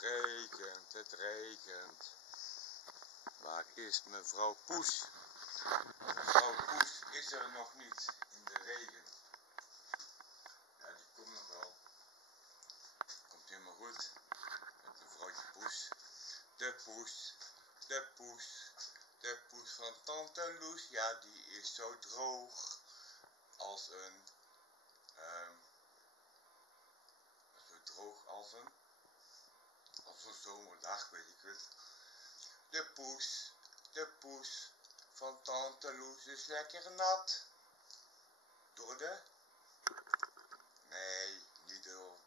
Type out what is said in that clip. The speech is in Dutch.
Het regent. Waar is mevrouw Poes? Mevrouw Poes is er nog niet in de regen. Ja, die komt nog wel. Komt helemaal goed. Met mevrouwtje Poes. De Poes. De Poes. De Poes van tante Loes. Ja, die is zo droog als een... zo droog als een zomerdag, weet ik het. De poes van tante Loes is lekker nat. Door de? Nee, niet door